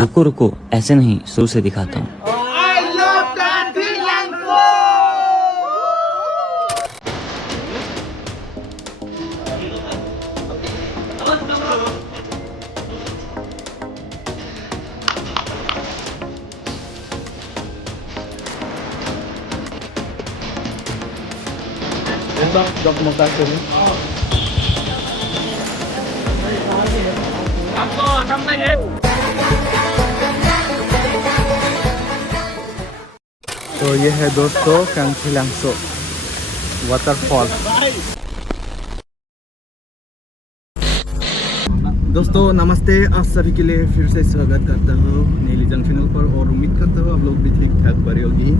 रुको रुको, ऐसे नहीं, शुरू से दिखाता हूँ। तो ये है दोस्तों कांगखिलांगसो वाटरफॉल। दोस्तों नमस्ते, आप सभी के लिए फिर से स्वागत करता हूँ नीली जंग चैनल पर और उम्मीद करता हूँ आप लोग भी ठीक ठाक भरे होगी।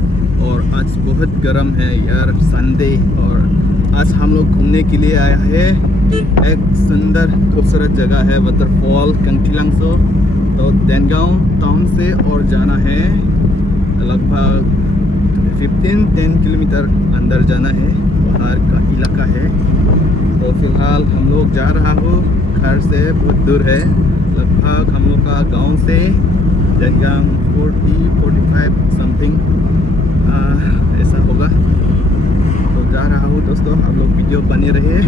और आज बहुत गर्म है यार, संडे, और आज हम लोग घूमने के लिए आया है। एक सुंदर खूबसूरत जगह है वाटरफॉल कांगखिलांगसो। तो देनगांव टाउन से और जाना है लगभग 10 किलोमीटर अंदर जाना है, बाहर का इलाका है। तो फिलहाल हम लोग जा रहा हो, घर से बहुत दूर है, लगभग हम लोग का गांव से देनगांव 40-45 समथिंग ऐसा होगा। तो जा रहा हूँ दोस्तों, आप लोग वीडियो बने रहे।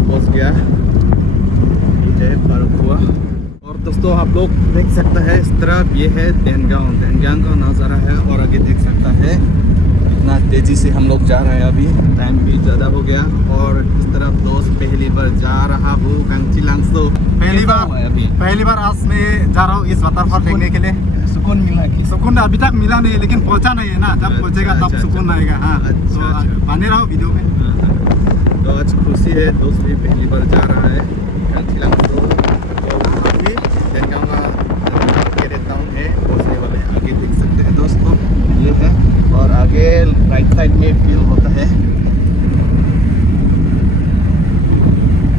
पहुंच गया, ये है परखुआ। और दोस्तों आप लोग देख सकते हैं इस तरफ, ये है देनगांव का नज़ारा है। और आगे देख सकता है इतना तेज़ी से हम लोग जा रहे हैं, अभी टाइम भी ज़्यादा हो गया। और इस तरफ दोस्त पहली बार जा रहा हूँ कांगखिलांगसो, पहली बार आज मैं जा रहा हूँ इस वाटरफॉल देखने के लिए। सुकून मिला कि सुकून अभी तक मिला नहीं, लेकिन पहुंचा नहीं है ना, जब पहुंचेगा तब सुकून आएगा। हाँ, तो बने रहो वीडियो में। तो आज खुशी है, दोस्त भी पहली बार जा रहा है कांगखिलांगसो। अभी देनगांव का टाउन है, पहुंचने वाले हैं। आगे देख सकते हैं दोस्तों, ये है। और आगे राइट साइड में फील होता है।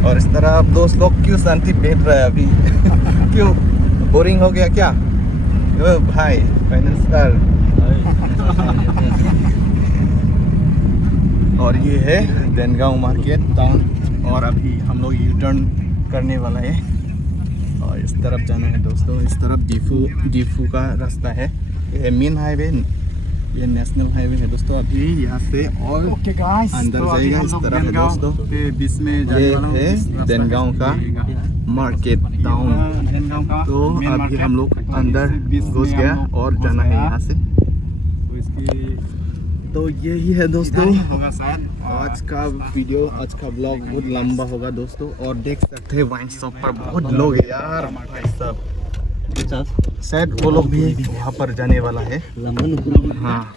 और इस तरह आप दोस्त लोग क्यों शांति बैठ रहा है अभी? क्यों बोरिंग हो गया क्या? ओ भाई फाइनेंस कर। और ये है देनगांव मार्केट टाउन। और अभी हम लोग यू टर्न करने वाला है और इस तरफ जाना है दोस्तों। इस तरफ डीफू का रास्ता है, ये मेन हाईवे, ये नेशनल हाईवे है दोस्तों। अभी यहाँ से और अंदर जाएगा इस तरफ है दोस्तों। बीच में ये है देनगांव का मार्केट टाउन। तो अभी हम लोग अंदर घुस गया और जाना है यहाँ से। तो यही है दोस्तों आज का वीडियो, आज का ब्लॉग बहुत लंबा होगा दोस्तों। और देख सकते हैं वाइन शॉप पर बहुत लोग हैं यार भाई साहब, शायद वो लोग भी वहाँ पर जाने वाला है। हाँ,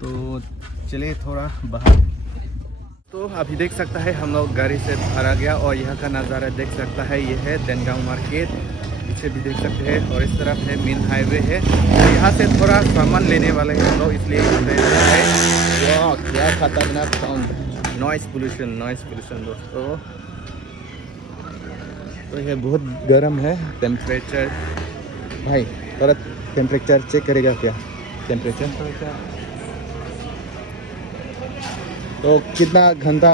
तो चलिए थोड़ा बाहर। तो अभी देख सकता है हम लोग गाड़ी से बाहर आ गया और यहाँ का नज़ारा देख सकता है। ये है देनगांव मार्केट, पीछे भी देख सकते हैं। और इस तरफ है मेन हाईवे है। तो यहाँ से थोड़ा सामान लेने वाले हैं हम लोग, इसलिए है। क्या खतरनाक साउंड, नॉइस पोल्यूशन दोस्तों। तो ये बहुत गर्म है टेम्परेचर। भाई थोड़ा टेम्परेचर चेक करेगा क्या? टेम्परेचर तो कितना घंटा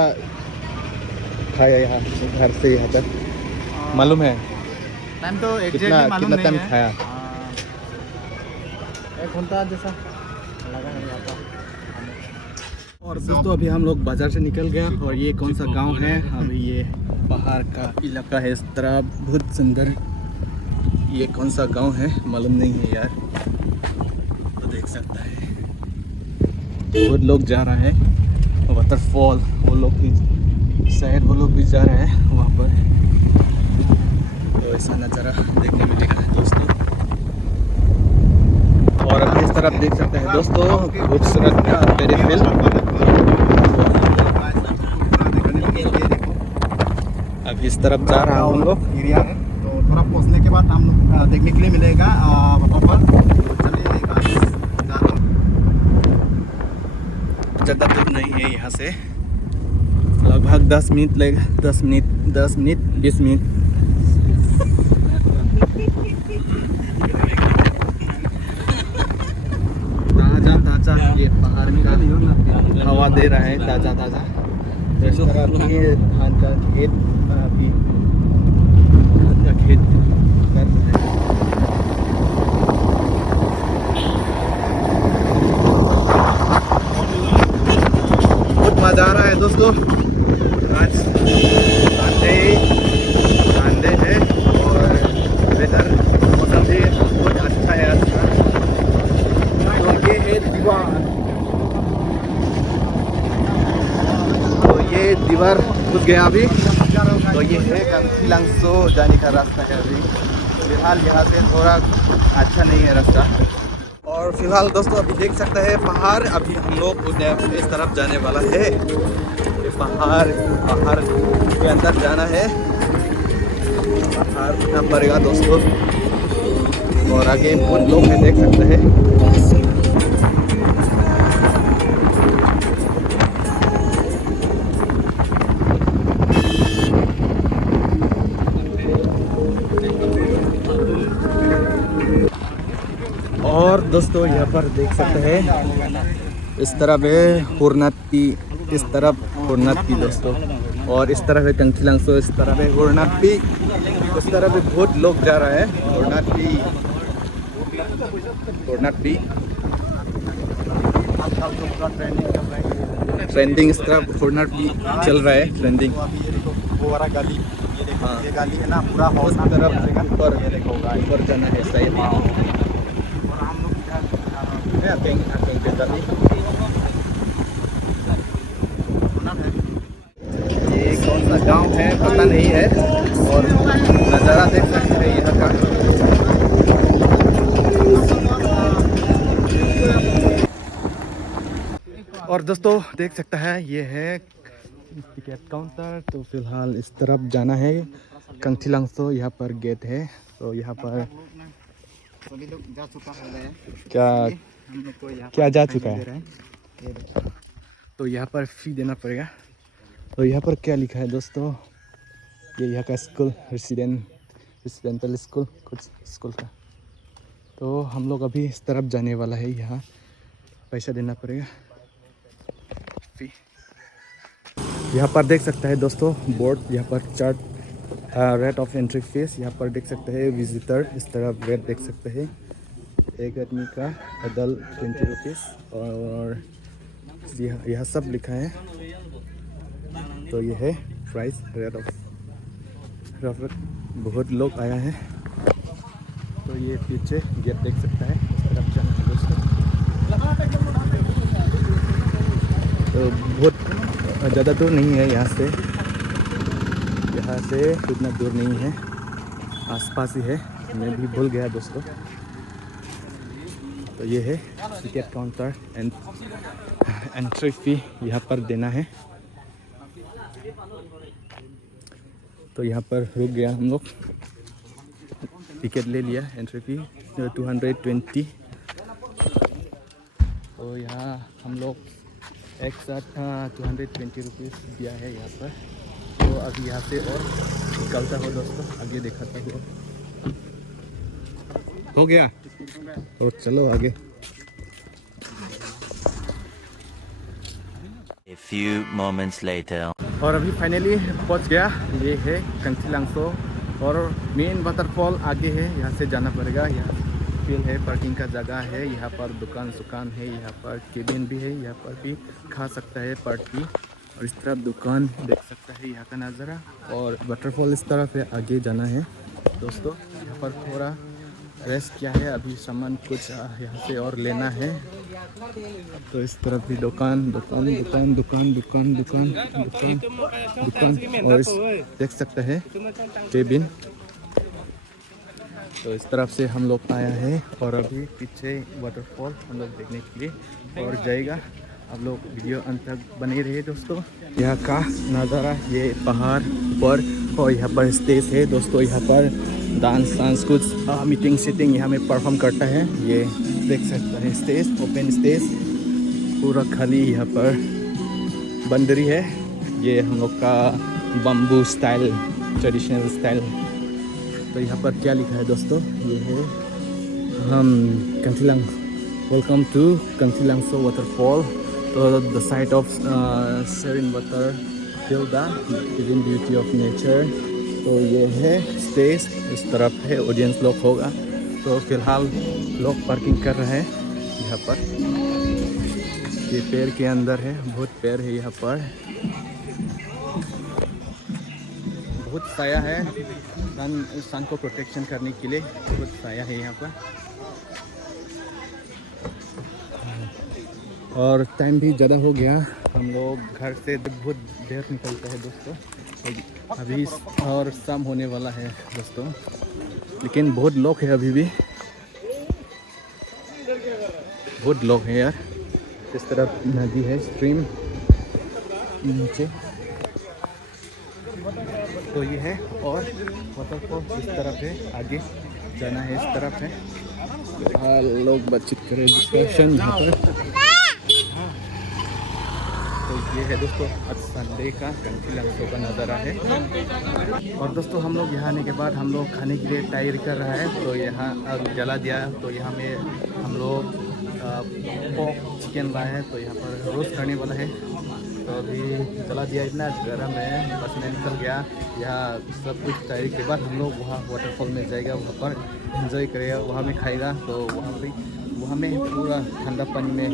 खाया यहाँ घर से यहाँ तक मालूम है? टाइम तो कितना टाइम खाया? 1 घंटा जैसा लगा है यहाँ पर। और दोस्तों अभी हम लोग बाजार से निकल गया। और ये कौन सा गांव है? अभी ये बाहर का इलाका है, इस तरह बहुत सुंदर। ये कौन सा गांव है मालूम नहीं है यार। तो देख सकता है बहुत लोग जा रहा है वाटरफॉल, वो लोग भी शायद वो लोग भी जा रहे हैं वहाँ पर। तो ऐसा नज़ारा देखने मिलेगा दोस्तों। और अभी इस तरफ देख सकते हैं दोस्तों खूबसूरत पेरीफेल। अभी इस तरफ जा रहा हूँ हम लोग एरिया है। तो थोड़ा पहुँचने के बाद हम लोग देखने के लिए मिलेगा वाटरफॉल। ज़्यादा दूर नहीं है यहाँ से, लगभग 10 मिनट लगेगा, 10 मिनट 20 मिनट। ताज़ा ये पहाड़ का हवा दे रहा है, ताज़ा इस तरह भी धान का खेत भी धान का खेत कर रहा है। बहुत मज़ा आ रहा है दोस्तों। आज संडे है और वेदर मौसम भी बहुत अच्छा है आज का। तो ये है दीवार, तो ये दीवार घुस गया अभी। तो ये है कंगथिलांगसो जाने का रास्ता है। अभी फिलहाल यहाँ से थोड़ा अच्छा नहीं है रास्ता। और फिलहाल दोस्तों अभी देख सकते हैं पहाड़, अभी हम लोग इस तरफ जाने वाला है। ये पहाड़ के अंदर जाना है, पहाड़ उठना पड़ेगा दोस्तों। और आगे बहुत लोग हैं, देख सकते हैं। और दोस्तों यहाँ पर देख सकते हैं इस तरफ है हुरनाथपी, इस तरफ हुरनाथपी दोस्तों, और इस तरफ है कंगथिलांगसो, इस तरफ है हुरनाथपी, इस तरफ भी बहुत लोग जा रहा है हुरनाथपी। ट्रेंडिंग इस तरफ हुरनाथपी चल रहा है, ट्रेंडिंग। वो वाला गाली, ये देखो, हाँ। ये गाली है ना, पूरा उस हौसला तरफ ऊपर जाना है, सही है। ये कौन सा गांव है पता नहीं है, और नज़ारा देख सकते हैं यहाँ का। और दोस्तों देख सकता है ये है टिकट काउंटर। तो फिलहाल इस तरफ जाना है कंगथिलांगसो, यहाँ पर गेट है। तो यहाँ पर सभी लोग जा चुका है, क्या हम लोग को यहाँ क्या जा चुका है? ये देखो। तो यहाँ पर फी देना पड़ेगा। तो यहाँ पर क्या लिखा है दोस्तों, ये यहाँ का स्कूल, रेसिडेंटल स्कूल, कुछ स्कूल का। तो हम लोग अभी इस तरफ जाने वाला है, यहाँ पैसा देना पड़ेगा फी। यहाँ पर देख सकता है दोस्तों बोर्ड, यहाँ पर chart rate of entry fees, यहाँ पर देख सकते हैं विजिटर, इस तरफ रेट देख सकते हैं। एक आदमी का अडल्ट 20 रुपीज़, और यह सब लिखा है। तो ये है प्राइस रेट ऑफ। बहुत लोग आया है। तो ये पीछे गेट देख सकता है, इस तरफ जाना है दोस्तों। तो बहुत ज़्यादा दूर नहीं है यहाँ से उतना दूर नहीं है, आसपास ही है। मैं भी भूल गया दोस्तों। तो ये है ticket counter and entry fee यहाँ पर देना है। तो यहाँ पर रुक गया हम लोग, टिकट ले लिया, एंट्री फी 220। तो यहाँ हम लोग एक साथ 220 रुपीज़ दिया है यहाँ पर। तो अभी यहाँ से और निकलता हो दोस्तों, आगे दिखाता हो। हो गया, और चलो आगे। A few moments later. और अभी फाइनली पहुंच गया, ये है कंगथिलांगसो, और मेन वाटरफॉल आगे है, यहाँ से जाना पड़ेगा। यहाँ फील्ड है, पार्किंग का जगह है, यहाँ पर दुकान है, यहाँ पर केबिन भी है, यहाँ पर भी खा सकता है पार्टी। और इस तरफ दुकान देख सकता है यहाँ का नज़ारा, और वाटरफॉल इस तरफ है, आगे जाना है दोस्तों। यहाँ पर थोड़ा रेस्ट किया है, अभी सामान कुछ यहाँ से और लेना है। तो इस तरफ भी दुकान, और इस देख सकते हैं केबिन। तो इस तरफ से हम लोग आया है, और अभी पीछे वाटरफॉल हम लोग देखने के लिए और जाएगा। आप लोग वीडियो अंत तक बने रहे दोस्तों। यहाँ का नज़ारा, ये पहाड़ पर, और यहाँ पर स्टेज है दोस्तों। यहाँ पर डांस कुछ मीटिंग यहाँ में परफॉर्म करता है। ये देख सकते हैं स्टेज, ओपन स्टेज, पूरा खाली यहाँ पर बंदरी है। ये हम लोग का बम्बू स्टाइल, ट्रेडिशनल स्टाइल। तो यहाँ पर क्या लिखा है दोस्तों, ये है हम Kanthilang, welcome to Kanthilangso waterfall. तो the sight of serene water feel the green beauty of nature. तो ये है स्टेज, इस तरफ है ऑडियंस लोग होगा। तो फिलहाल लोग पार्किंग कर रहे हैं यहाँ पर। ये पेड़ के अंदर है, बहुत पेड़ है यहाँ पर, बहुत साया है। सन को प्रोटेक्शन करने के लिए बहुत साया है यहाँ पर। और टाइम भी ज़्यादा हो गया, हम लोग घर से बहुत देर निकलते हैं दोस्तों। अभी और शाम होने वाला है दोस्तों, लेकिन बहुत लोग हैं अभी भी, बहुत लोग हैं यार। इस तरफ नदी है, स्ट्रीम नीचे तो ये है। और वाटरफॉल इस तरफ है, आगे जाना है, इस तरफ है। हाँ, लोग बातचीत करें, डिस्कशन यहाँ पर। तो ये है दोस्तों आज संडे का कंथिलांगसो का नज़ारा है। और दोस्तों हम लोग यहाँ आने के बाद हम लोग खाने के लिए तैयारी कर रहा है। तो यहाँ जला दिया, तो यहाँ में हम लोग पोर्क चिकन लाए हैं, तो यहाँ पर रोस्ट करने वाला है। तो अभी जला दिया, इतना गर्म है, बस मैं निकल गया। यहाँ सब कुछ तैयारी के बाद हम लोग वहाँ वाटरफॉल में जाएगा, वहाँ पर एंजॉय करेगा, वहाँ में खाएगा। तो वहाँ में पूरा ठंडा पानी में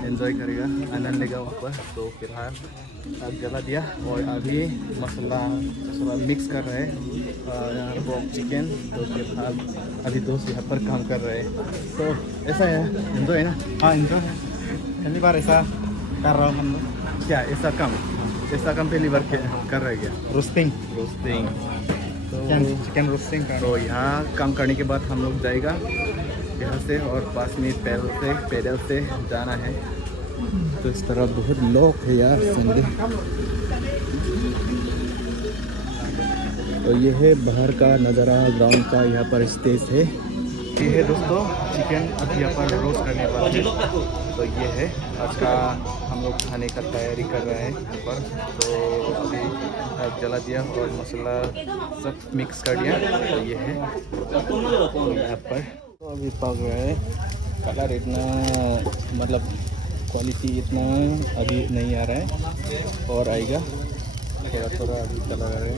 एंजॉय करेगा, आनंद लेगा वहाँ पर। तो फिलहाल अब जला दिया और अभी मसाला मिक्स कर रहे हैं पोर्क चिकन। तो फिलहाल अभी दोस्त यहाँ पर काम कर रहे हैं। तो ऐसा है, एंजॉय है ना? हाँ एंजॉय है, पहली बार ऐसा कर रहा हूँ हम लोग। क्या ऐसा काम पहली बार कर रहे क्या? रोस्टिंग तो चिकन रोस्टिंग कर। तो यहाँ काम करने के बाद हम लोग जाएगा यहाँ से, और 5 मिनट पैदल से जाना है। तो इस तरह बहुत लोग है यार संडे। तो ये है बाहर का नज़ारा ग्राउंड का, यहाँ पर स्टेज है। ये है दोस्तों चिकन अभी यहाँ पर रोस्ट करने वाला है। तो ये है आज का हम लोग खाने का तैयारी कर रहे हैं यहाँ पर। तो अभी जला दिया और मसाला सब मिक्स कर दिया। तो ये है यहाँ पर। तो अभी पक रहा है, कलर इतना मतलब क्वालिटी इतना अभी नहीं आ रहा है, और आएगा थोड़ा अभी चला रहा है।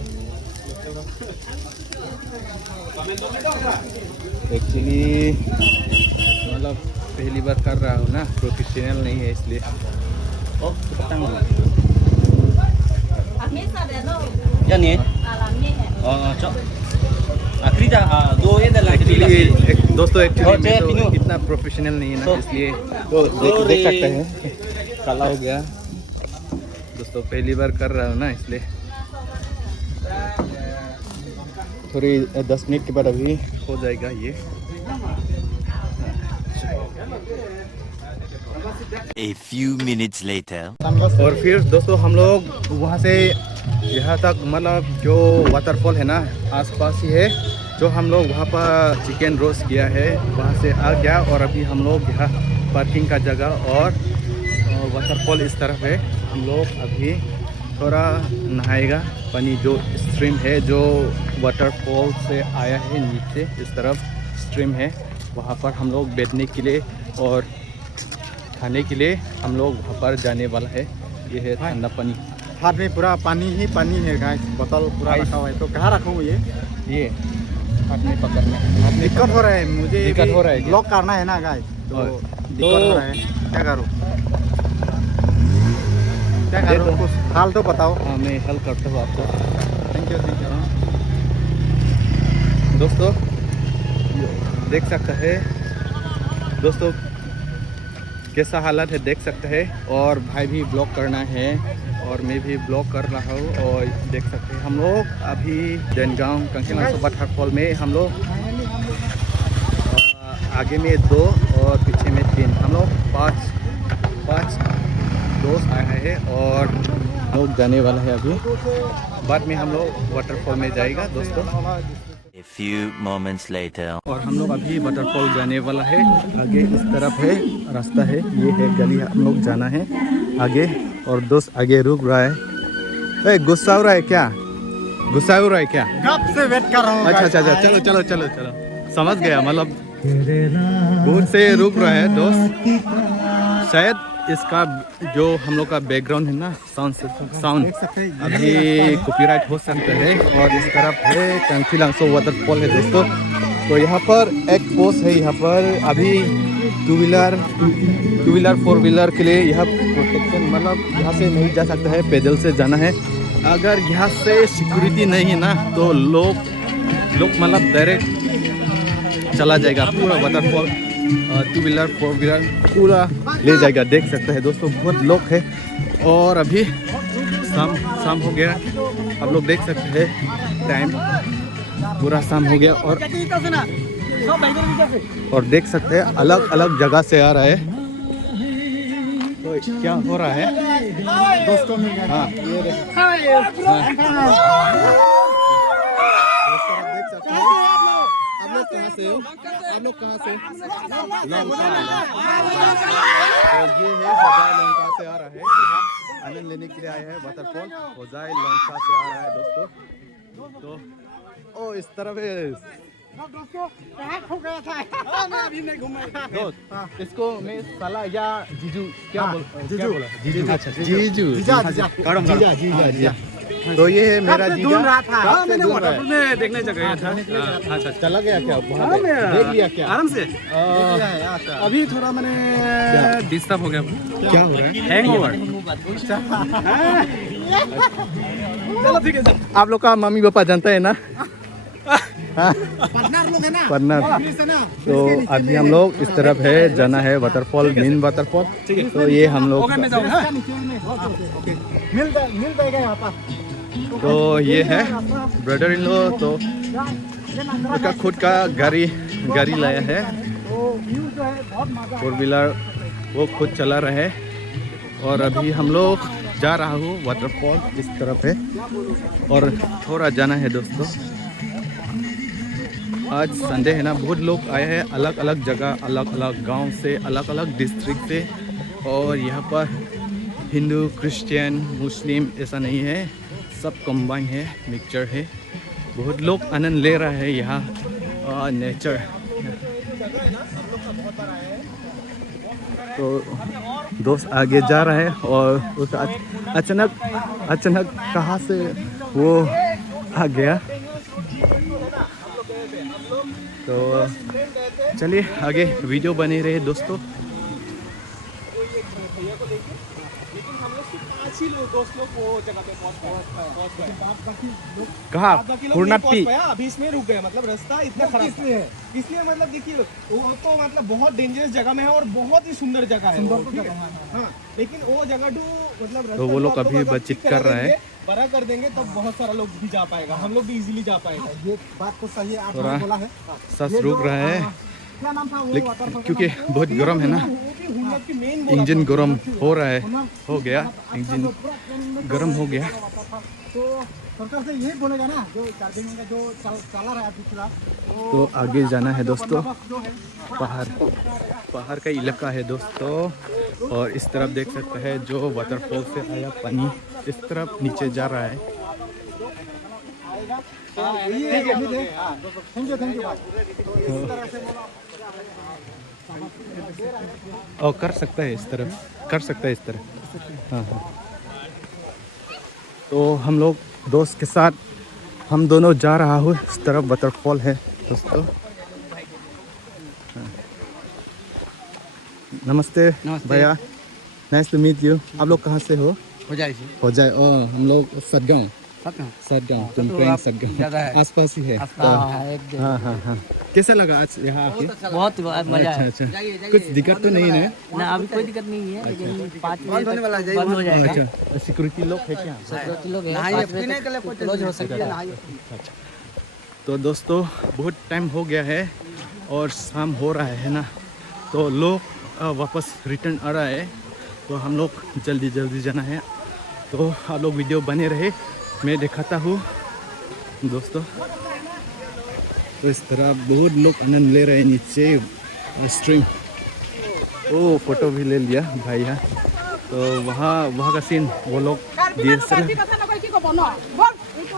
एक्चुअली मतलब पहली बार कर रहा हूँ ना, प्रोफेशनल नहीं है इसलिए। क्या नहीं है? दोस्तों एक्चुअली मैं तो इतना प्रोफेशनल नहीं है ना, इसलिए तो देख सकते हैं काला हो गया दोस्तों। पहली बार कर रहा हूँ ना, इसलिए थोड़ी 10 मिनट के बाद अभी हो जाएगा ये। A few minutes later. और फिर दोस्तों हम लोग वहाँ से यहाँ तक, मतलब जो वाटरफॉल है ना आसपास ही है, जो हम लोग वहाँ पर चिकन रोस्ट किया है वहाँ से आ गया। और अभी हम लोग यहाँ पार्किंग का जगह और वाटरफॉल इस तरफ है। हम लोग अभी थोड़ा नहाएगा, पानी जो स्ट्रीम है जो वाटरफॉल से आया है नीचे, इस तरफ स्ट्रीम है, वहाँ पर हम लोग बैठने के लिए और खाने के लिए हम लोग वहाँ पर जाने वाला है। ये है ठंडा पानी, हाथ में पूरा पानी ही पानी है गाइस, बोतल पूरा रखा हुआ है। तो कहाँ रखूँ ये हाथ में पकड़ना, दिक्कत हो रहा है मुझे, दिक्कत हो रहा है, ब्लॉक करना है ना गाइस, तो दिक्कत हो रहा है। क्या करूँ कुछ हाल तो बताओ। हाँ मैं हेल्प करता हूँ आपको। थैंक यू दोस्तों देख सकते हैं दोस्तों कैसा हालत है, देख सकते हैं। और भाई भी ब्लॉग करना है और मैं भी ब्लॉग कर रहा हूँ। और देख सकते हैं हम लोग अभी देनगांव कंथिलांगसो वाटरफॉल में, हम लोग आगे में 2 और पीछे में 3, हम लोग 5 दोस्त आए हैं और लोग जाने वाला है। अभी बाद में हम लोग वाटरफॉल में जाएगा दोस्तों। A A few moments later. और हम लोग अभी वाटरफॉल जाने वाला है। आगे इस तरफ है रास्ता है, ये है गली, हम लोग जाना है आगे। और दोस्त आगे रुक रहा है। गुस्सा हो रहा है क्या? गुस्सा हो रहा है क्या? कब से वेट कर रहा हूँ। अच्छा, चलो चलो चलो चलो, समझ गया। मतलब बहुत से रुक रहा है दोस्त। शायद इसका जो हम लोग का बैकग्राउंड है ना, साउंड अभी कॉपीराइट हो सकता है। और इस तरफ है कंखीलांगसो वाटरफॉल है दोस्तों। तो यहाँ पर एक पोस्ट है, यहाँ पर अभी टू व्हीलर 4 व्हीलर के लिए यह प्रोटेक्शन, मतलब यहाँ से नहीं जा सकता है, पैदल से जाना है। अगर यहाँ से सिक्योरिटी नहीं है ना तो लोग मतलब डायरेक्ट चला जाएगा पूरा वाटरफॉल। 2 व्हीलर 4 व्हीलर पूरा ले जाएगा। देख सकते हैं दोस्तों, बहुत लोग है। और अभी शाम हो गया, आप लोग देख सकते हैं टाइम पूरा शाम हो गया। और देख सकते हैं अलग अलग जगह से आ रहा है। तो क्या हो रहा है दोस्तों? हाँ, देख सकते हैं। आप लोग कहाँ से हो? आप लोग कहाँ से? लंका। तो ये है होजाई लंका से आ रहा है, यहाँ आनंद लेने के लिए आए हैं। वाटरफॉल होजाई लंका से आ रहा है दोस्तों। तो ओ इस तरफ है दोस्तों, हो गया था। मैं अभी नहीं घूमा दोस्त। इसको मैं साला या जीजू क्या बोला? जीजू। अच्छा, जीजा। तो ये है मेरा जीजा। मैंने वाटरफॉल में देखने गया था। अच्छा, चला गया क्या? देख लिया क्या? आराम से। अभी थोड़ा मैंने डिस्टर्ब हो गया। क्या हो रहा है? हैंगओवर। चलो ठीक है। आप लोग का मम्मी पापा जानता है ना? पार्टनर। तो अभी हम लोग इस तरफ है, जाना है वाटरफॉल, मेन वाटरफॉल। तो ये हम लोग मिल जाएगा यहाँ पर। तो ये है ब्रदर इन लॉ। तो उसका खुद का गाड़ी लाया है, 4 व्हीलर वो खुद चला रहा है। और अभी हम लोग जा रहा हूँ वाटरफॉल, इस तरफ है। और थोड़ा जाना है दोस्तों। आज संडे है ना, बहुत लोग आए हैं अलग अलग जगह, अलग अलग गांव से, अलग अलग डिस्ट्रिक्ट से। और यहाँ पर हिंदू, क्रिश्चियन, मुस्लिम ऐसा नहीं है, सब कंबाइन है, मिक्सचर है। बहुत लोग आनंद ले रहा है यहाँ नेचर। तो दोस्त आगे जा रहा है और उसका अचानक कहाँ से वो आ गया। तो चलिए आगे वीडियो बने रहे दोस्तों। कहाँ पूर्णापी? अभी इसमें रुक गए, मतलब रास्ता इतना खराब इसलिए मतलब देखिए वो तो मतलब बहुत डेंजरस जगह में है और बहुत ही सुंदर जगह है। हाँ, लेकिन वो जगह मतलब तो वो लोग अभी बातचीत कर रहा है, बड़ा कर देंगे तब तो बहुत सारा लोग भी जा पाएगा, हम लोग भी इजीली जा पाएगा। ये बात तो सही है, आपने बोला है। सांस रुक रहा है क्या नाम था लेकिन क्योंकि बहुत गर्म है ना, इंजन गर्म हो रहा है, हो गया इंजन गर्म हो गया। तो सरकार से यही बोलेगा ना, जो चार्जिंग का जो चला रहा है पिछला। तो आगे जाना है दोस्तों, पहाड़ का इलाका है दोस्तों। और इस तरफ देख सकते हैं जो वाटरफॉल से आया पानी इस तरफ नीचे जा रहा है। और कर सकता है इस तरफ, कर सकता है इस तरफ। हाँ। तो हम लोग दोस्त के साथ हम दोनों जा रहा हूँ इस तरफ, वाटरफॉल है दोस्तों। नमस्ते भैया, नाइस टू मीट यू। आप लोग कहाँ से हो? हो जाए। हम लोग सतगांव आसपास ही है। हाँ। कैसा लगा आज यहाँ आके? बहुत मजा आया। अच्छा, कुछ दिक्कत तो नहीं है ना? अभी कोई दिक्कत नहीं है, लेकिन 5 मिनट बंद हो जाएगा। अच्छा, सिक्योरिटी लोग है क्या? सिक्योरिटी लोग हैं, क्लोज हो सकता है। तो दोस्तों बहुत टाइम हो गया है और शाम हो रहा है ना, तो लोग वापस रिटर्न आ रहा है। तो हम लोग जल्दी जाना है। तो आप लोग वीडियो बने रहे, मैं दिखाता हूँ दोस्तों। तो इस तरह बहुत लोग आनंद ले रहे हैं नीचे स्ट्रीम। ओ फोटो भी ले लिया भाई यहाँ। तो वहाँ का सीन वो लोग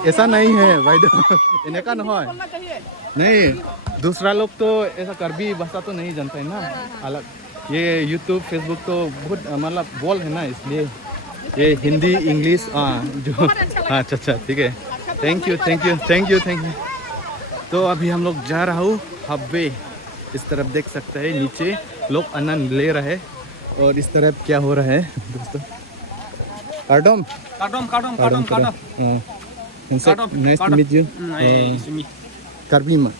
ऐसा नहीं है भाई इन्हें का नहीं दूसरा लोग तो ऐसा कर्बी भाषा तो नहीं जानता है ना अलग। ये यूट्यूब फेसबुक तो बहुत मतलब बोल है ना, इसलिए ये हिंदी इंग्लिश जो अच्छा ठीक है। Thank you. तो अभी हम लोग जा रहा हूँ हब्बे। इस तरफ देख सकते हैं नीचे लोग आनंद ले रहे हैं और इस तरफ क्या हो रहा है दोस्तों। कार्डोम nice to meet you. Karbima.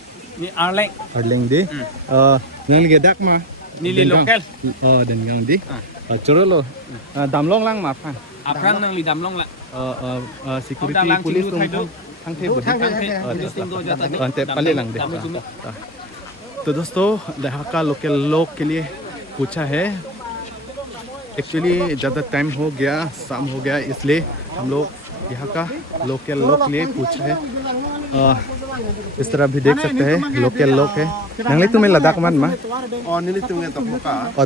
Ni Arleng. Arleng di. Nang gedak ma. Nili lokal. Oh, dan yang di. Corolo. Damlong lang ma phan. Apran nang li damlong la. Security police tum thang the bodi. Ante pale lang de. तो दोस्तों यहाँ का local लोग के लिए पूछा है। Actually ज़्यादा टाइम हो गया, शाम हो गया, इसलिए हम लोग यहाँ का लोकल लोग के लिए पूछा है। इस तरह भी देख सकते हैं लोकल लोग है। नंगली तुम्हें लद्दाख मन मा और नीली तुम्हें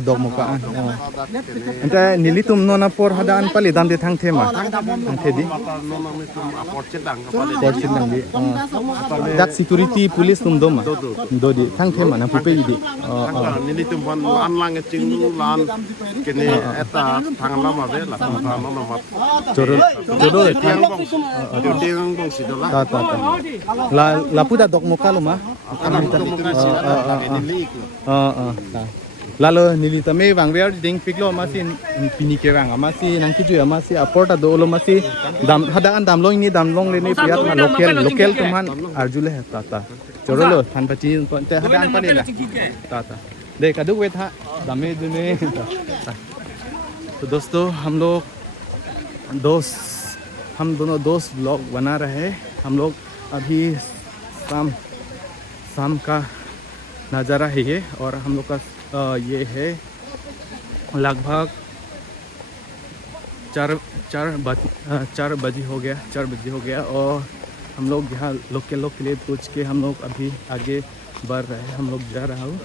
दो मुका अंते नीली तुम नोना पोर हदान पली दाम दे थंग थे मा थंग थे दी पोर चिंदंग दी दाक सिक्योरिटी पुलिस तुम दो मा दो दी थंग थे मा ना पुपे दी नीली तुम वन अनलांग चिंगू लान केने एता थंग लामा बे ला थंग लामा मा जोरो tiang bong si dola la puda dok muka lo ma lalu nili tame wang wer ding piklo masih pini ke wang masih nang kiju masih aporta do lo masih dam hadaan damlong ini damlong ini piat ma lokal teman arjule tata corolo tanpa cin te hadaan pane la tata dek aduk wet ha dame dune। तो दोस्तों हम दोनों दोस्त vlog बना रहे हैं। हम लोग अभी शाम का नज़ारा है ये, और हम लोग का ये है लगभग 4 बजे हो गया और हम लोग यहाँ लोकल लोग के लिए पूछ के हम लोग अभी आगे बढ़ रहे हैं। हम लोग जा रहा हूँ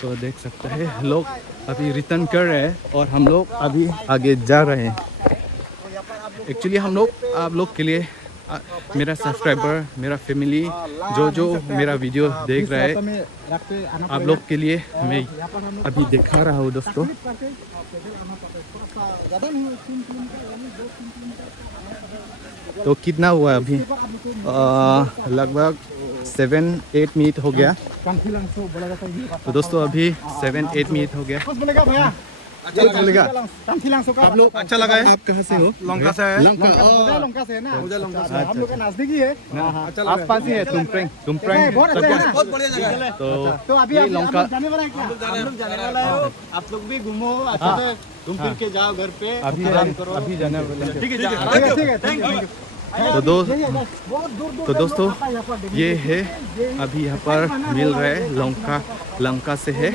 तो देख सकते हैं लोग अभी रिटर्न कर रहे हैं और हम लोग अभी आगे जा रहे हैं। एक्चुअली हम लोग आप लोग के लिए मेरा सब्सक्राइबर, मेरा फैमिली जो मेरा वीडियो देख रहा है, आप लोग के लिए मैं अभी दिखा रहा हूँ दोस्तों। तो कितना हुआ अभी लगभग 7-8 मिनट हो गया। तो दोस्तों अभी 7-8 मिनट हो गया। बोलेगा आप लोग अच्छा लगा है। आप कहाँ से हो? लंका से है। लंका से है ना, मुझे लंका से। हम लोग का नजदीकी है, आस पास ही है। तुमप्रेंग बहुत बढ़िया जगह है। तो अभी लंका जाने वाला है क्या? हम लोग जाने वाला है। आप लोग भी घूमो अच्छे से, घूम फिर के जाओ घर पे, अभी जाने वाला है। ठीक है, थैंक यू। तो दोस्तों ये है अभी यहाँ पर मिल रहा है लंका से है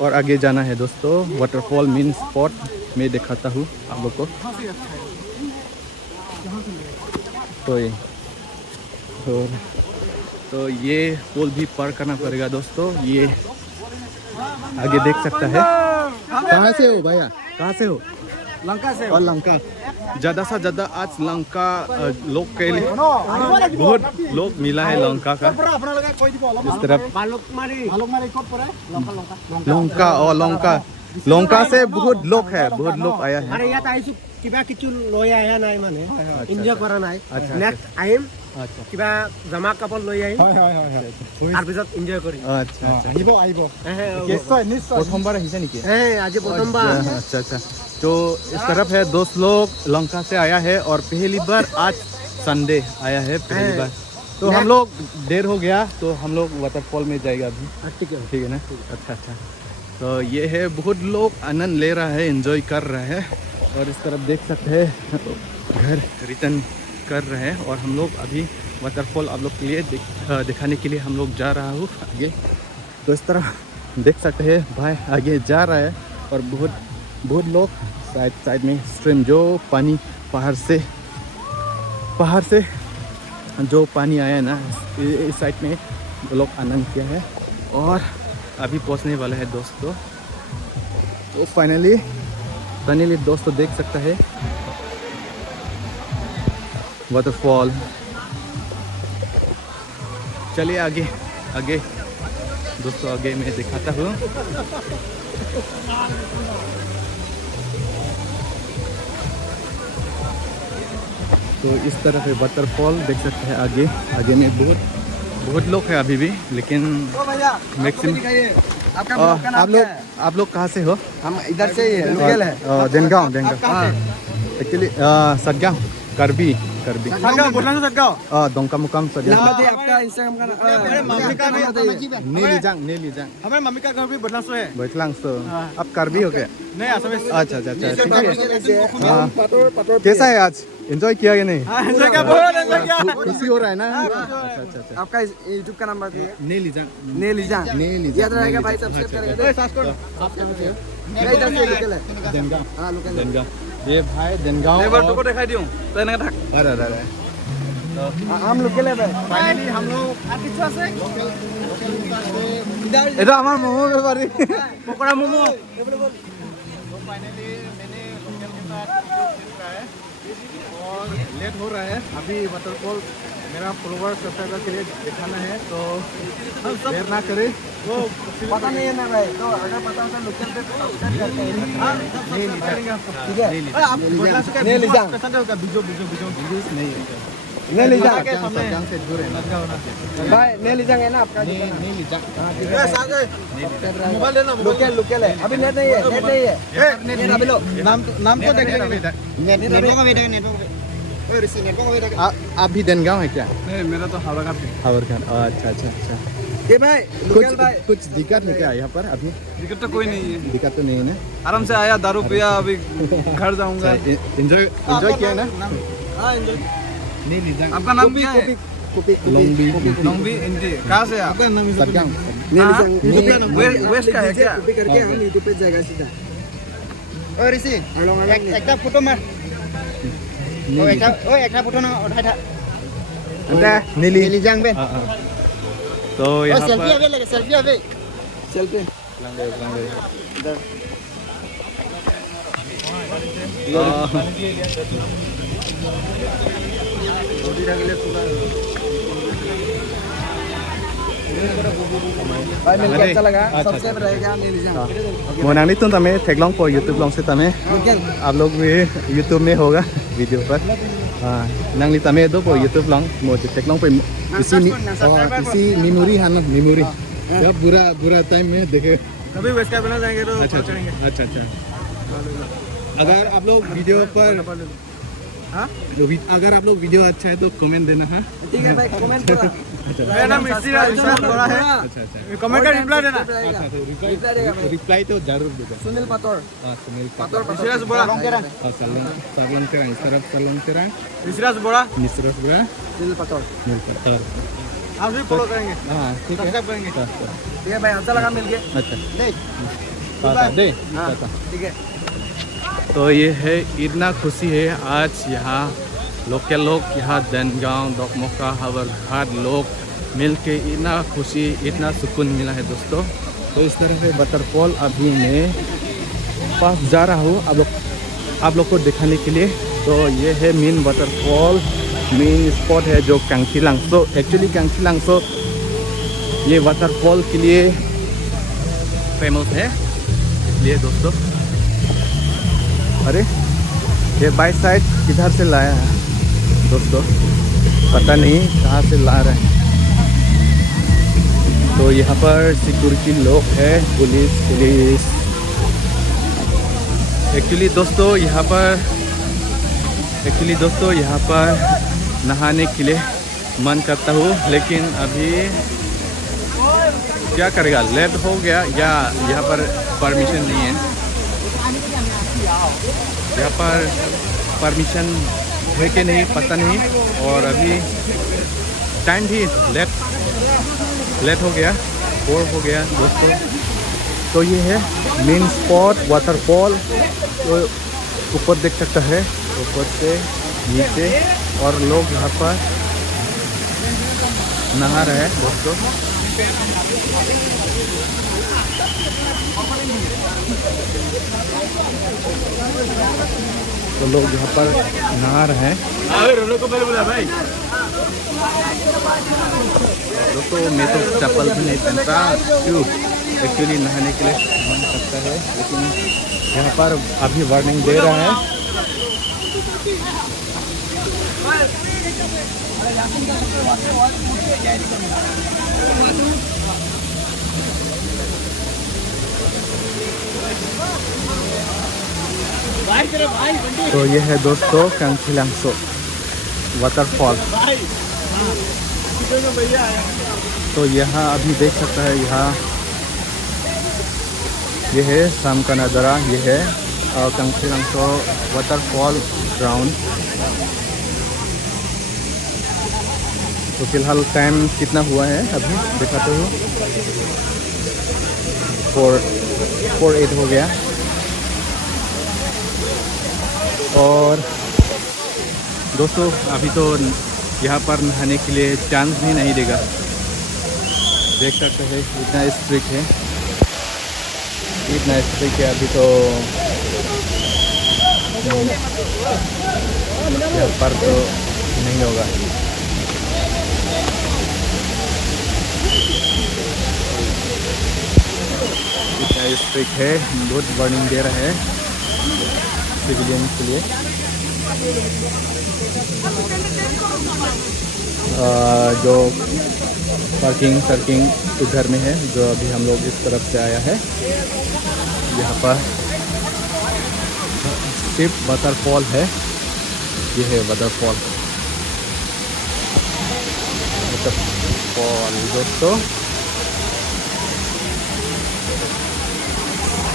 और आगे जाना है दोस्तों। वाटरफॉल मेन स्पॉट में दिखाता हूँ आप लोग को। तो ये पुल भी पार करना पड़ेगा दोस्तों। ये आगे देख सकता है। कहाँ से हो भैया? कहाँ से हो? लंका से। और लंका ज़्यादा से ज़्यादा आज लंका लोग के लिए बहुत लोग मिला है लंका का। इस तरफ लंका से बहुत लोग है, बहुत लोग आया है। কিবা কিছু লৈ আহে নাই মানে এনজয় কৰা নাই। নেক্সট আহিম কিবা জমা কাপড় লৈ আহিম, তাৰ পিছত এনজয় কৰিম। अच्छा আহিব নিশ্চয় प्रथमबार আহিছে নেকি? আজি প্ৰথমবাৰ। अच्छा तो इस तरफ है दोस्त लोग लंका से आया है और पहली बार आज संडे आया है पहली बार। तो हम लोग देर हो गया तो हम लोग वाटरफॉल में जाएगा अभी। ठीक है ना? अच्छा तो ये है बहुत लोग आनंद ले रहा है, एंजॉय कर रहे हैं। और इस तरफ देख सकते हैं घर रिटर्न कर रहे हैं और हम लोग अभी वाटरफॉल आप लोग के लिए दिखाने के लिए हम लोग जा रहा हूँ आगे। तो इस तरह देख सकते हैं भाई आगे जा रहा है और बहुत लोग साइड में स्ट्रीम जो पानी पहाड़ से पहाड़ से जो पानी आया है ना, इस साइड में वो लोग आनंद किया है और अभी पहुंचने वाला है दोस्तों। तो फाइनली दोस्तों देख सकता है वाटरफॉल। चलिए आगे दोस्तों, आगे मैं दिखाता हूँ। तो इस तरफ है वाटरफॉल, देख सकते हैं आगे में बहुत लोग हैं अभी भी, लेकिन मैक्सिमम। आप लोग कहाँ से हो? हम इधर से ही है, लोकल है। देनगांव एक्चुअली सदगांव करबी दोंकामुकाम आपका इंस्टाग्राम का नीलीजांग हमारे मम्मी का घर भी बदलासो है। बैठलांग। आप करबी हो क्या? नहीं असम। अच्छा कैसा है आज? एंजॉय किया या नहीं? एंजॉय किया, बहुत एंजॉय किया। खुशी हो रहा है ना? अच्छा। आपका यूट्यूब का नाम बताइए। नीलीजांग याद रहेगा भाई, सब्सक्राइब करेगा। इधर से लोकल है, देनगांव। हाँ लोकल है। देनगांव ये भाई देनगांव। को दिखाई दियो तो ना थक। अरे हम लोकल है भाई। फाइनली हम लोग इधर এটা আমার মোমো ব্যাপারী पकोड़ा मोमो। फाइनली मैंने लोकल के साथ वीडियो क्लिप का है और लेट हो रहा है। अभी वाटरफॉल मेरा फॉलोअर सब्सक्राइबर के लिए दिखाना है, तो देर ना करे। वो पता नहीं है ना भाई, तो अगर पता होता लोकल पे सब्सक्राइब करते हैं। हां सब्सक्राइब करेंगे आपको, ठीक है। आप बदलासो नहीं लीजा पसंद होगा बीजो नहीं नहीं लीजा के सामने सामने से दूर है भाई, नहीं लीजा है ना आपका। नहीं लीजा। हां ठीक है, मोबाइल लेना। लोकल है, अभी नेट नहीं है। नेट अभी लो, नाम तो देख लेंगे। नेटवर्क का वेट नेटवर्क ओए ऋषि, नेटवर्क का वेट। आप भी देनगांव है क्या? नहीं, मेरा तो हवा का हावरखान। अच्छा। ये भाई लोकल भाई। कुछ दिक्कत है क्या यहाँ पर? अभी दिक्कत तो कोई नहीं है, दिक्कत तो नहीं है ना? आराम से आया, दारू पिया, अभी घर जाऊंगा। एंजॉय किया ना? हां एंजॉय। नहीं लीजा। आपका नाम क्या है? लोंगबी नोंगबी इंडी। कहाँ से आप? सदगांव। वेस्ट का है क्या? कॉपी करके हम यूट्यूब पे जाएगा सीधा। ओए ऋषि एक फोटो मार। ओए एक फोटो ना उठाई था। अंता नीली जांग बे। तो यहाँ सेल्फी पर अबे लगे, सेल्फी अबे। सेल्फी भाई मिलके अच्छा लगा। सब्सक्राइब रहेगा नहीं लीजिए। मोनाली तो तमें थेगलोंग पर यूट्यूब लोंग से तमें आप लोग भी यूट्यूब में होगा वीडियो पर। हाँ नंगली तमें दो पर यूट्यूब लोंग मोटे थेगलोंग पर इसी मेमोरी है ना, मेमोरी जब बुरा टाइम में देखे। कभी वेस्ट का बना जाएंगे तो अच्छा। अगर आप लोग वीडियो पर अगर आप लोग वीडियो अच्छा है तो कमेंट देना। हाँ ठीक है भाई, कमेंट करो। मेरा नाम विशाल बड़ा है। अच्छा। कमेंट का रिप्लाई देना। रिप्लाई तो जरूर दूंगा। सुनील पतोर। सुनील विश्वास बड़ा। Salon terang. विश्वास बड़ा। Nisros bra. सुनील पतोर। आप भी फॉलो करेंगे, हाँ ठीक है। सब्सक्राइब करेंगे। ठीक है भाई, अच्छा लगा मिलके। अच्छा दे ठीक है। तो ये है, इतना खुशी है आज यहाँ लोकल लोग, यहाँ देनगांव, दोकमोका, हावरघाट लोग मिल के इतना खुशी, इतना सुकून मिला है दोस्तों। तो इस तरह से वाटरफॉल अभी मैं पास जा रहा हूँ आप लोग को दिखाने के लिए। तो ये है मेन वाटरफॉल, मेन स्पॉट है जो कांगखिलांग। तो एक्चुअली कांगखिलांग तो ये वाटरफॉल के लिए फेमस है, इसलिए दोस्तों। अरे ये बाइक साइड किधर से लाया है दोस्तों, पता नहीं कहाँ से ला रहे हैं। तो यहाँ पर सिक्योरिटी लोग है, पुलिस। एक्चुअली दोस्तों यहाँ पर नहाने के लिए मन करता हूँ, लेकिन अभी क्या करेगा, लेट हो गया या यहाँ पर परमिशन नहीं है। यहाँ पर परमिशन है कि नहीं पता नहीं, और अभी टाइम भी लेट हो गया, 4 हो गया दोस्तों। तो ये है मेन स्पॉट वाटरफॉल। तो ऊपर देख सकता है, ऊपर से नीचे और लोग यहाँ पर नहा रहे हैं दोस्तों। तो लोग यहाँ पर नहा रहे हैं। दोस्तों मैं तो चप्पल भी नहीं पहनता, क्यों एक्चुअली नहाने के लिए मन करता है, लेकिन यहाँ पर अभी वार्निंग दे रहा है। तो ये है दोस्तों कांगखिलांगसो वाटरफॉल। तो यहाँ अभी देख सकता है, यहाँ ये है शाम का नज़ारा। ये है कांगखिलांगसो वाटरफॉल ग्राउंड। तो फिलहाल टाइम कितना हुआ है अभी दिखाते हो, 4:08 हो गया। और दोस्तों अभी तो यहाँ पर नहाने के लिए चांस भी नहीं देगा, देख सकते हैं इतना स्ट्रिक्ट है, इतना स्ट्रिक्ट है। अभी तो यहाँ पर तो नहीं होगा। इतना स्ट्रिक्ट है, बहुत वार्निंग दे रहा है सिविलियन के लिए। जो पार्किंग उधर में है, जो अभी हम लोग इस तरफ से आया है। यहाँ पर सिर्फ वाटरफॉल है, ये है वाटरफॉल दोस्तों।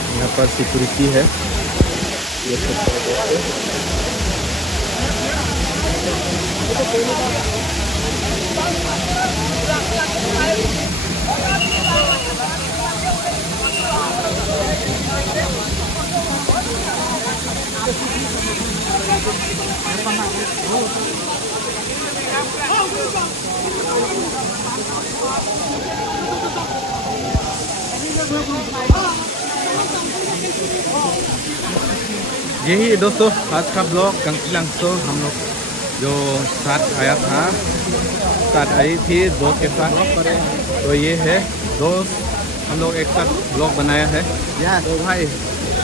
यहाँ पर सिक्योरिटी है, ये सब यही दोस्तों आज का ब्लॉग कांगखिलांगसो। हम लोग जो साथ आया था, साथ आई थी दोस्त के साथ। तो ये है दोस्त, हम लोग एक साथ ब्लॉग बनाया है। तो भाई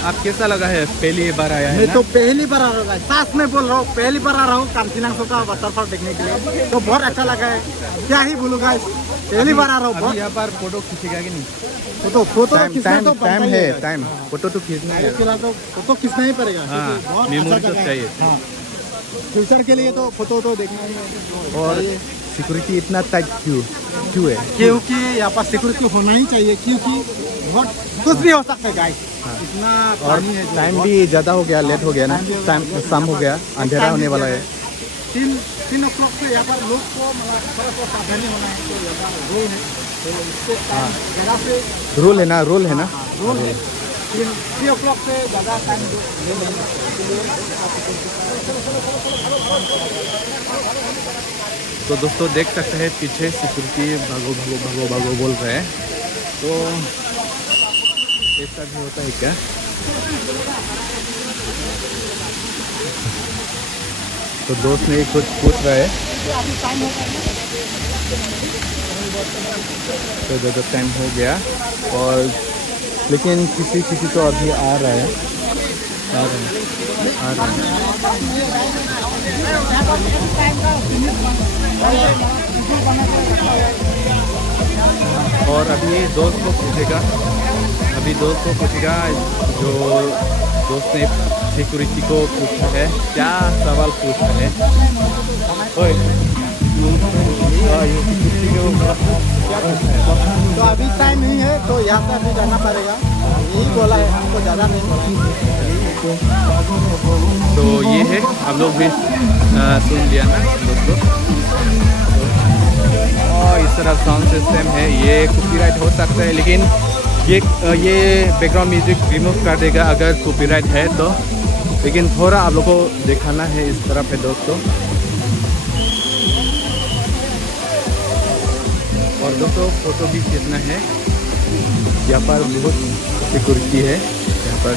आप कैसा लगा है, पहली बार आया है? मैं तो पहली बार आ रहा हूँ, साथ में बोल रहा हूँ, पहली बार आ रहा हूँ कांगखिलांगसो का वाटरफॉल देखने के लिए। तो बहुत अच्छा लगा है, क्या ही बोलूँगा, पहली बार आ रहा हूँ। यहाँ पर फोटो खींचेगा कि नहीं? फोटो खींचना तो टाइम है, टाइम फोटो तो खींचना है। फिलहाल तो फोटो खींचना ही पड़ेगा। हाँ, मेमोरी तो चाहिए। हाँ, फ्यूचर के लिए तो फोटो तो देखना ही है। और सिक्योरिटी इतना टाइट क्यों है? क्योंकि यहाँ पर सिक्योरिटी होना ही चाहिए, क्योंकि बहुत कुछ भी हो सकता है गाइस। इतना और टाइम भी ज़्यादा हो गया, लेट हो गया ना, टाइम शाम हो गया, अंधेरा होने वाला है। 3 o'clock से यहाँ पर लोग को मतलब थोड़ा सा सावधानी होना है, तो यहाँ रूल है। तो इसके जगह से रूल है ना, रूल है ना, रूल है। 3 o'clock से ज़्यादा टाइम तो दोस्तों देख सकते हैं पीछे सिक्योरिटी भागो भागो भागो भागो बोल रहे हैं। तो ऐसा भी होता है क्या? तो दोस्त ने कुछ पूछ रहा है। तो टाइम हो गया, और लेकिन किसी तो अभी आ रहा है, आ रहा है। और अभी दोस्त को पूछेगा, जो दोस्त ने सिक्योरिटी को पूछा है, क्या सवाल पूछा है। ओए तो अभी टाइम नहीं है, तो यहाँ पर भी जाना पड़ेगा, यही बोला है हमको, ज़्यादा नहीं बोला। तो ये है, हम लोग भी सुन लिया ना दोस्तों। और इस तरह साउंड सिस्टम है, ये कॉपीराइट हो सकता है, लेकिन ये बैकग्राउंड म्यूजिक रिमूव कर देगा अगर कॉपीराइट है तो। लेकिन थोड़ा आप लोगों को दिखाना है, इस तरफ है दोस्तों। और दोस्तों फ़ोटो भी खींचना है। यहाँ पर बहुत सिक्योरिटी है, यहाँ पर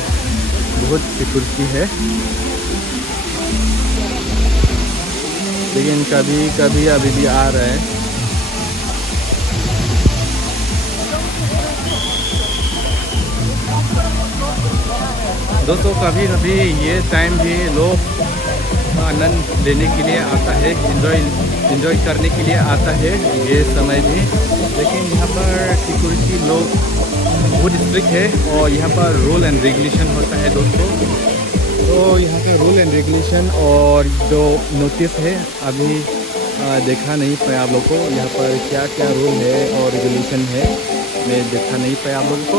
बहुत सिक्योरिटी है, लेकिन कभी कभी अभी भी आ रहा है। दोस्तों कभी कभी ये टाइम भी लोग आनंद लेने के लिए आता है, एंजॉय करने के लिए आता है ये समय भी। लेकिन यहाँ पर सिक्योरिटी लोग बहुत स्ट्रिक्ट है और यहाँ पर रूल एंड रेगुलेशन होता है दोस्तों। तो यहाँ का रूल एंड रेगुलेशन और जो नोटिस है अभी देखा नहीं पाया आप लोग को, यहाँ पर क्या क्या रूल है और रेगुलेशन है मैं देखा नहीं पाया आप लोग को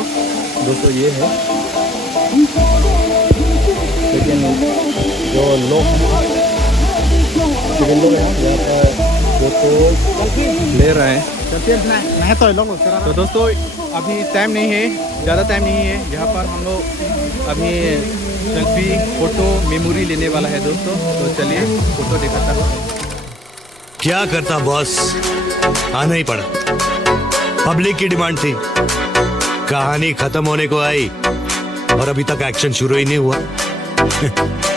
दोस्तों। ये है, लेकिन जो लोग सिविल लोग हैं यहाँ पर फोटो ले रहे हैं। तो दोस्तों अभी टाइम नहीं है, ज़्यादा टाइम नहीं है। यहाँ पर हम लोग अभी सेल्फी फ़ोटो मेमोरी लेने वाला है दोस्तों। तो चलिए फ़ोटो दिखाता हूँ। क्या करता बॉस, आना ही पड़ा। पब्लिक की डिमांड थी, कहानी खत्म होने को आई और अभी तक एक्शन शुरू ही नहीं हुआ।